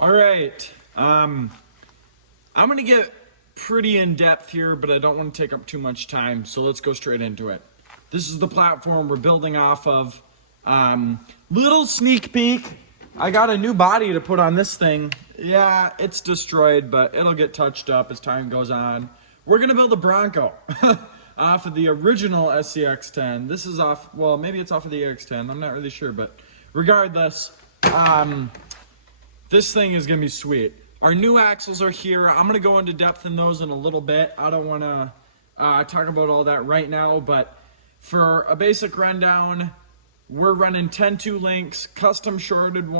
All right. I'm going to get pretty in-depth here, but I don't want to take up too much time, so let's go straight into it. This is the platform we're building off of. Little sneak peek. I got a new body to put on this thing. Yeah, it's destroyed, but it'll get touched up as time goes on. We're going to build a Bronco off of the original SCX-10. This is off, well, maybe it's off of the AX-10. I'm not really sure, but regardless, this thing is going to be sweet. Our new axles are here. I'm going to go into depth in those in a little bit. I don't want to talk about all that right now, but for a basic rundown, we're running 10-2 links, custom shortened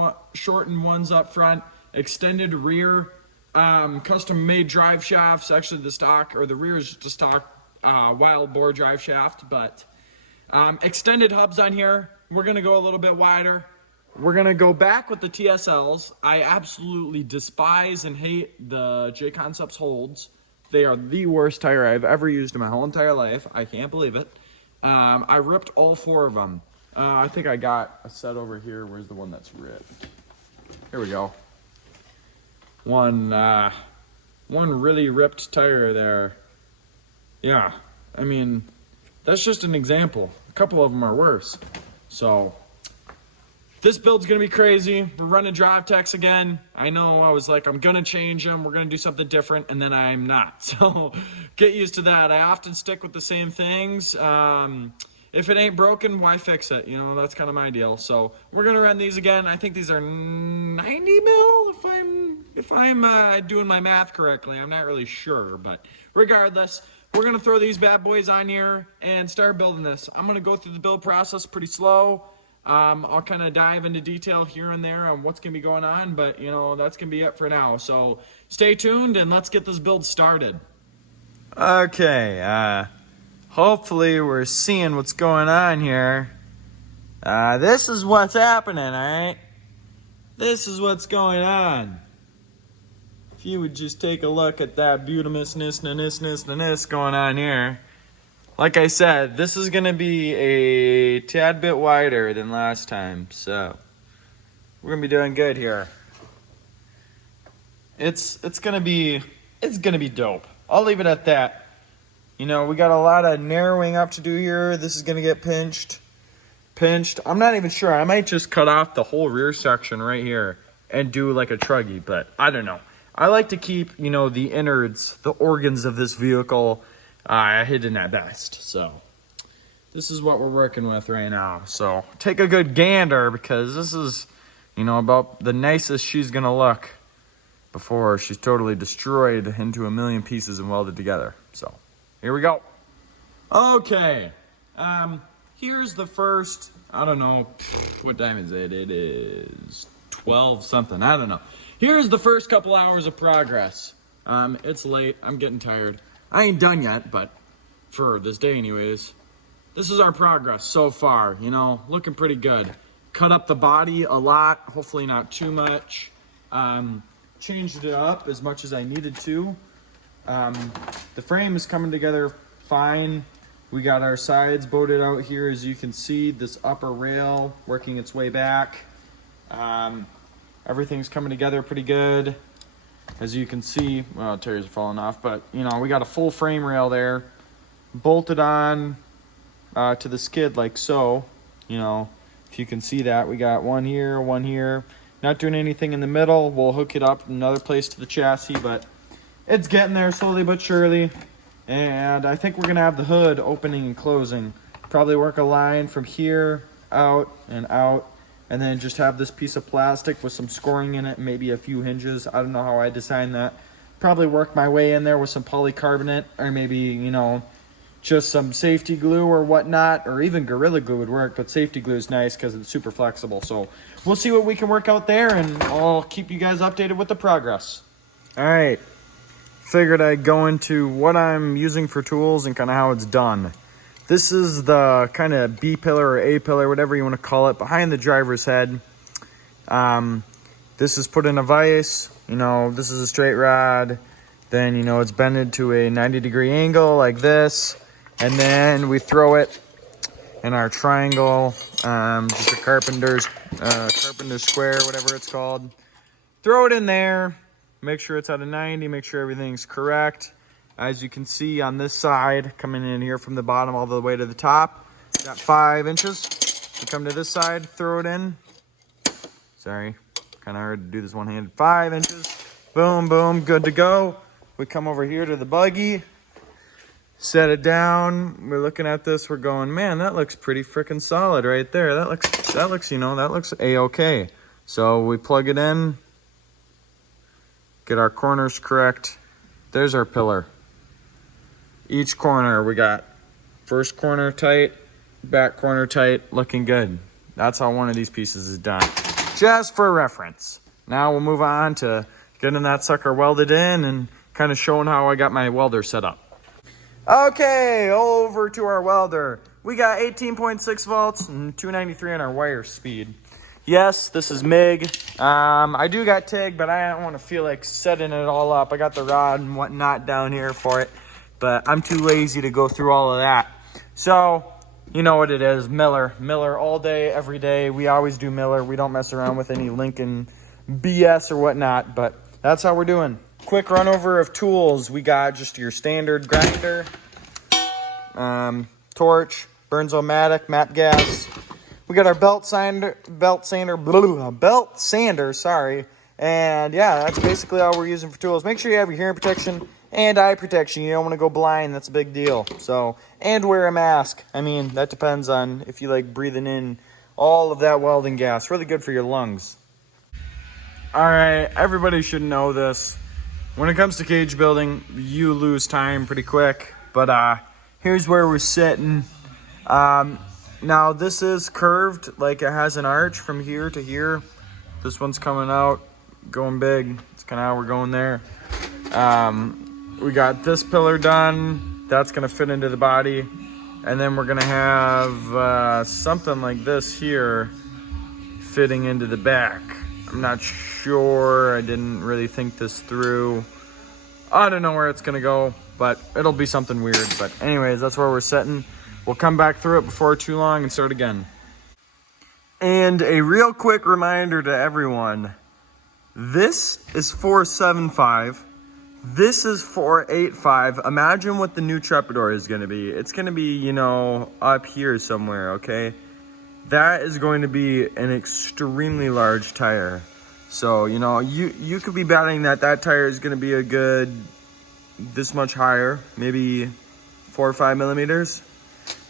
ones up front, extended rear, custom made drive shafts. Actually, the stock, or the rear is just a stock wild bore drive shaft, but extended hubs on here. We're going to go a little bit wider. We're going to go back with the TSLs. I absolutely despise and hate the J-Concepts holds. They are the worst tire I've ever used in my whole entire life. I can't believe it. I ripped all 4 of them. I think I got a set over here. Where's the one that's ripped? Here we go. One really ripped tire there. Yeah, I mean, that's just an example. A couple of them are worse. So this build's gonna be crazy. We're running drive techs again. I know I was like, I'm gonna change them. We're gonna do something different, and then I'm not. So get used to that. I often stick with the same things. If it ain't broken, why fix it? You know, that's kind of my deal. So we're gonna run these again. I think these are 90 mil, if I'm doing my math correctly. I'm not really sure, but regardless, we're gonna throw these bad boys on here and start building this. I'm gonna go through the build process pretty slow. I'll kind of dive into detail here and there on what's gonna be going on, but you know, that's gonna be it for now. So stay tuned and let's get this build started. Okay, hopefully we're seeing what's going on here. This is what's happening, alright? This is what's going on. If you would just take a look at that beautifousness going on here. Like I said, this is going to be a tad bit wider than last time, so we're going to be doing good here. It's going to be dope. I'll leave it at that. You know, we got a lot of narrowing up to do here. This is going to get pinched. I'm not even sure. I might just cut off the whole rear section right here and do like a truggy, but I don't know. I like to keep, you know, the innards, the organs of this vehicle hidden at best. So this is what we're working with right now. So take a good gander, because this is, you know, about the nicest she's going to look before she's totally destroyed into a million pieces and welded together. So here we go. Okay. Here's the first, I don't know, what time is it? It is 12 something, I don't know. Here's the first couple hours of progress. It's late, I'm getting tired. I ain't done yet, but for this day anyways. This is our progress so far, you know, looking pretty good. Cut up the body a lot, hopefully not too much. Changed it up as much as I needed to. The frame is coming together fine. We got our sides bolted out here, as you can see, this upper rail working its way back. Everything's coming together pretty good. As you can see, well, tires are falling off, but you know, we got a full frame rail there, bolted on to the skid like so. You know, if you can see that, we got one here. Not doing anything in the middle. We'll hook it up in another place to the chassis, but it's getting there slowly but surely. And I think we're gonna have the hood opening and closing. Probably work a line from here out, and then just have this piece of plastic with some scoring in it, maybe a few hinges. I don't know how I designed that. Probably work my way in there with some polycarbonate, or maybe, you know, just some safety glue or whatnot, or even Gorilla Glue would work, but safety glue is nice because it's super flexible. So we'll see what we can work out there, and I'll keep you guys updated with the progress. All right. Figured I'd go into what I'm using for tools and kind of how it's done. This is the kind of B pillar or A pillar, whatever you want to call it, behind the driver's head. This is put in a vise. You know, this is a straight rod. Then, you know, it's bended to a 90-degree angle like this. And then we throw it in our triangle, just a carpenter's square, whatever it's called. throw it in there. Make sure it's at a 90, make sure everything's correct. As you can see on this side, coming in here from the bottom all the way to the top, got 5 inches. We come to this side, throw it in. Sorry, kind of hard to do this one-handed. 5 inches, boom, boom, good to go. We come over here to the buggy, set it down. We're looking at this, we're going, man, that looks pretty freaking solid right there. That looks, you know, that looks A-okay. So we plug it in, get our corners correct. There's our pillar. Each corner, we got first corner tight, back corner tight, looking good. That's how one of these pieces is done. Just for reference. Now we'll move on to getting that sucker welded in and kind of showing how I got my welder set up. Okay, over to our welder. We got 18.6 volts and 293 on our wire speed. Yes, this is MIG. I do got TIG, but I don't want to feel like setting it all up. I got the rod and whatnot down here for it, but I'm too lazy to go through all of that. So, you know what it is, Miller. Miller all day, every day. We always do Miller. We don't mess around with any Lincoln BS or whatnot, but that's how we're doing. Quick run over of tools. We got just your standard grinder, torch, Burns-O-Matic, MAP gas. We got our belt sander, sorry. And yeah, that's basically all we're using for tools. Make sure you have your hearing protection and eye protection. You don't want to go blind. That's a big deal. So, and wear a mask. I mean, that depends on if you like breathing in all of that welding gas. Really good for your lungs. All right, everybody should know this. When it comes to cage building, you lose time pretty quick. But here's where we're sitting. Now this is curved, like it has an arch from here to here. This one's coming out, going big. It's kind of how we're going there. We got this pillar done. That's gonna fit into the body. And then we're gonna have something like this here fitting into the back. I'm not sure, I didn't really think this through. I don't know where it's gonna go, but it'll be something weird. But anyways, that's where we're sitting. We'll come back through it before too long and start again. And a real quick reminder to everyone, this is 475. This is 485. Imagine what the new Trappador is going to be. It's going to be, you know, up here somewhere, okay? That is going to be an extremely large tire. So, you know, you could be betting that that tire is going to be a good this much higher, maybe 4 or 5 millimeters.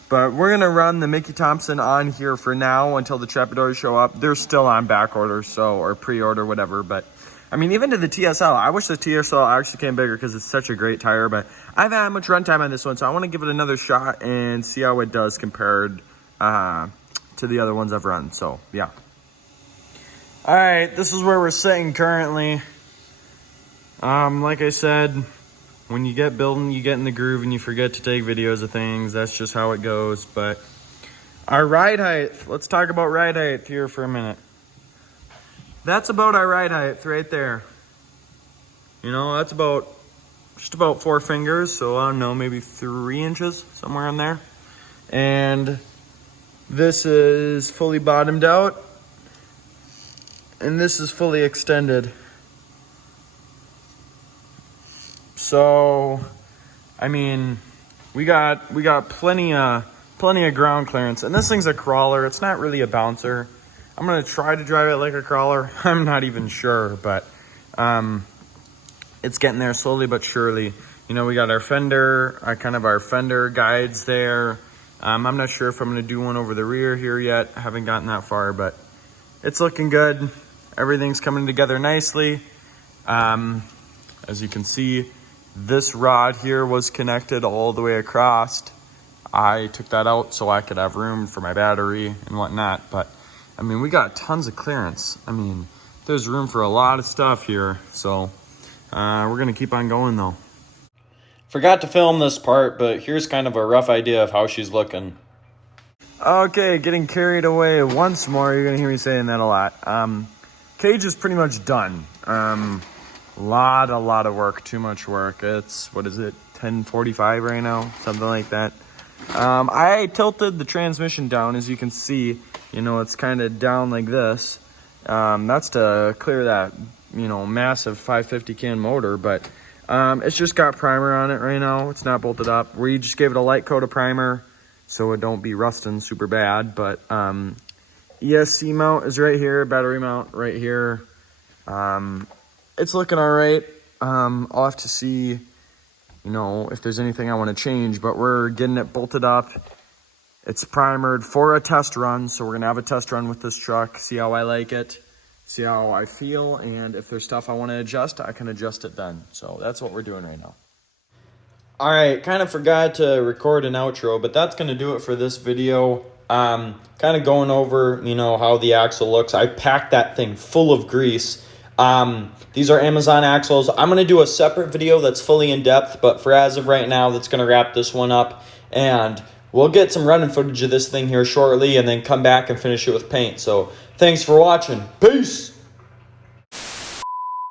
But we're going to run the Mickey Thompson on here for now until the Trappadors show up. They're still on back order, so, or pre-order, whatever. But, I mean, even to the TSL, I wish the TSL actually came bigger because it's such a great tire. But I haven't had much runtime on this one, so I want to give it another shot and see how it does compared to the other ones I've run. So, yeah. All right, this is where we're sitting currently. Like I said, when you get building, you get in the groove and you forget to take videos of things. That's just how it goes. But our ride height, let's talk about ride height here for a minute. That's about our ride height right there. You know, that's about just about 4 fingers. So I don't know, maybe 3 inches, somewhere in there. And this is fully bottomed out. And this is fully extended. So, I mean, we got plenty of ground clearance, and this thing's a crawler. It's not really a bouncer. I'm gonna try to drive it like a crawler. I'm not even sure, but it's getting there slowly but surely. You know, we got our fender, our fender guides there. I'm not sure if I'm gonna do one over the rear here yet. I haven't gotten that far, but it's looking good. Everything's coming together nicely. As you can see, this rod here was connected all the way across. I took that out so I could have room for my battery and whatnot. But, I mean, we got tons of clearance. I mean, there's room for a lot of stuff here. So, we're going to keep on going, though. Forgot to film this part, but here's kind of a rough idea of how she's looking. Okay, getting carried away once more. You're going to hear me saying that a lot. Cage is pretty much done. A lot of work, too much work. It's, what is it, 10:45 right now, something like that. I tilted the transmission down, as you can see. You know, it's kind of down like this. That's to clear that massive 550 can motor, but it's just got primer on it right now. It's not bolted up. We just gave it a light coat of primer so it don't be rusting super bad. But ESC mount is right here, battery mount right here. It's looking all right. I'll have to see, if there's anything I want to change, but we're getting it bolted up. It's primered for a test run, so we're gonna have a test run with this truck, see how I like it, see how I feel, and if there's stuff I want to adjust, I can adjust it then. So that's what we're doing right now. All right, kind of forgot to record an outro, but that's gonna do it for this video. Kind of going over, how the axle looks. I packed that thing full of grease. These are Amazon axles. I'm going to do a separate video that's fully in depth, but for as of right now, that's going to wrap this one up. And we'll get some running footage of this thing here shortly and then come back and finish it with paint. So thanks for watching. Peace.